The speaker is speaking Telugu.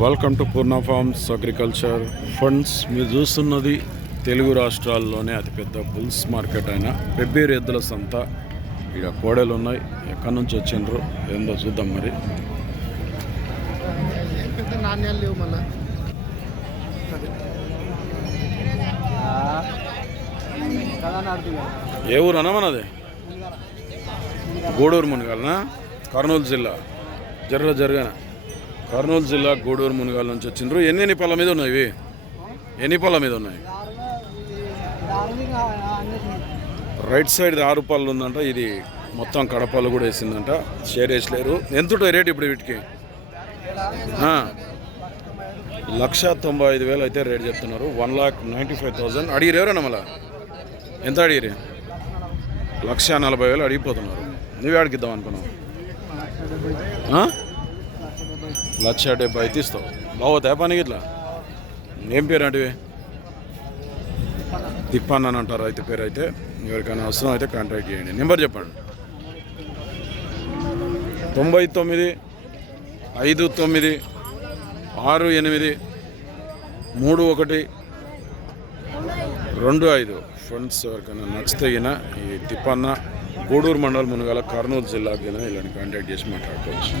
Welcome to Purna farms agriculture funds మీరు చూస్తున్నది తెలుగు రాష్ట్రాల్లోనే అతిపెద్ద బుల్స్ మార్కెట్ అయిన పెబ్బేరు ఎద్దుల సంత. ఇక కోడలు ఉన్నాయి. ఎక్కడి నుంచి వచ్చిండ్రు? ఏందో చూద్దాం మరి. ఏ ఊరు అన్న మనది? గూడూరు మునిగాలనా? కర్నూలు జిల్లా. జర్ర జరగన. కర్నూలు జిల్లా గూడూరు మునిగాల నుంచి వచ్చిండ్రు. ఎన్ని ఎన్ని పళ్ళ మీద ఉన్నాయి ఇవి? ఎన్ని పళ్ళ మీద ఉన్నాయి? రైట్ సైడ్ ఆరు పళ్ళు ఉందంట. ఇది మొత్తం కడపళ్ళు కూడా వేసిందంట. షేర్ వేసలేరు. ఎంత రేట్ ఇప్పుడు వీటికి? లక్ష తొంభై ఐదు వేలు అయితే రేట్ చెప్తున్నారు. One lakh ninety five thousand అడిగిరు ఎవరన్నా మళ్ళా? ఎంత అడిగిరి లక్ష నలభై వేలు అడిగిపోతున్నారు. నువ్వే అడిగిద్దాం అనుకున్నావు. లక్ష డెబ్బై అయితే ఇస్తావు బాగోతాయి పనికి ఇట్లా? ఏం పేరు అంటే తిప్పన్న అని అంటారు అయితే పేరు అయితే ఎవరికైనా అవసరం అయితే కాంటాక్ట్ చేయండి. నెంబర్ చెప్పండి. తొంభై తొమ్మిది ఐదు తొమ్మిది ఆరు ఎనిమిది మూడు ఒకటి రెండు ఐదు. ఫ్రెండ్స్ ఎవరికైనా నచ్చితగిన ఈ తిప్పన్న గూడూరు మండలం మునగాల కర్నూలు జిల్లాకి ఇలాంటి కాంటాక్ట్ చేసి మాట్లాడుకోవచ్చు.